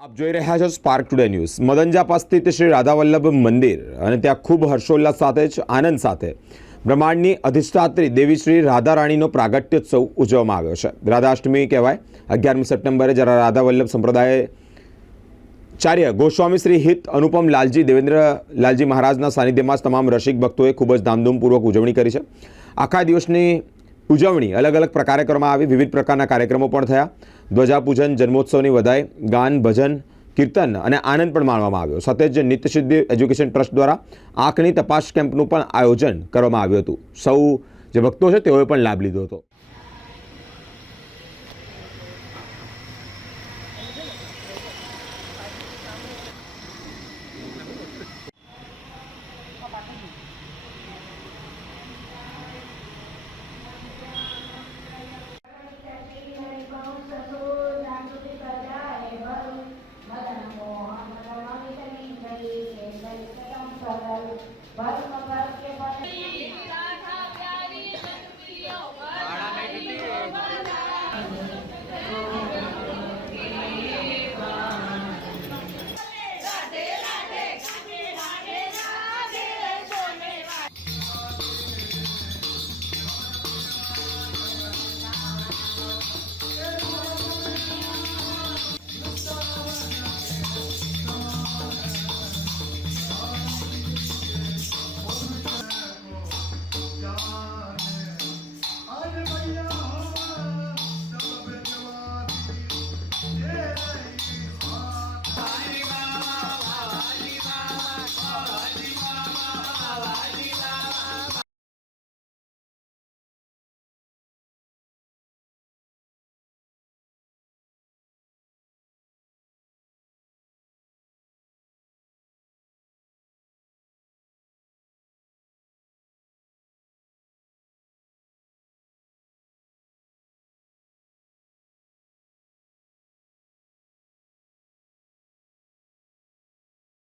આપ જોઈ રહ્યા છો સ્પાર્ક ટુડે ન્યૂઝ। મદનજાપા સ્થિત શ્રી રાધાવલ્લભ મંદિર અને ત્યાં ખૂબ હર્ષોલ્લાસ સાથે જ આનંદ સાથે બ્રહ્માંડની અધિષ્ઠાત્રી દેવી શ્રી રાધારાણીનો પ્રાગટ્યોત્સવ ઉજવવામાં આવ્યો છે। રાધાષ્ટમી કહેવાય। 11મી સપ્ટેમ્બરે જ્યારે રાધાવલ્લભ સંપ્રદાયાચાર્ય ગોસ્વામી શ્રી હિત અનુપમ લાલજી દેવેન્દ્ર લાલજી મહારાજના સાનિધ્યમાં તમામ રસિક ભક્તોએ ખૂબ જ ધામધૂમપૂર્વક ઉજવણી કરી છે। આખા દિવસની ઉજવણી અલગ અલગ પ્રકારે કરવામાં આવી। વિવિધ પ્રકારના કાર્યક્રમો પણ થયા। ધ્વજાપૂજન, જન્મોત્સવની વધાઈ, ગાન, ભજન, કીર્તન અને આનંદ પણ માણવામાં આવ્યો। સાથે જ નિત્યસિદ્ધિ એજ્યુકેશન ટ્રસ્ટ દ્વારા આંખની તપાસ કેમ્પનું પણ આયોજન કરવામાં આવ્યું હતું। સૌ જે ભક્તો છે તેઓએ પણ લાભ લીધો હતો।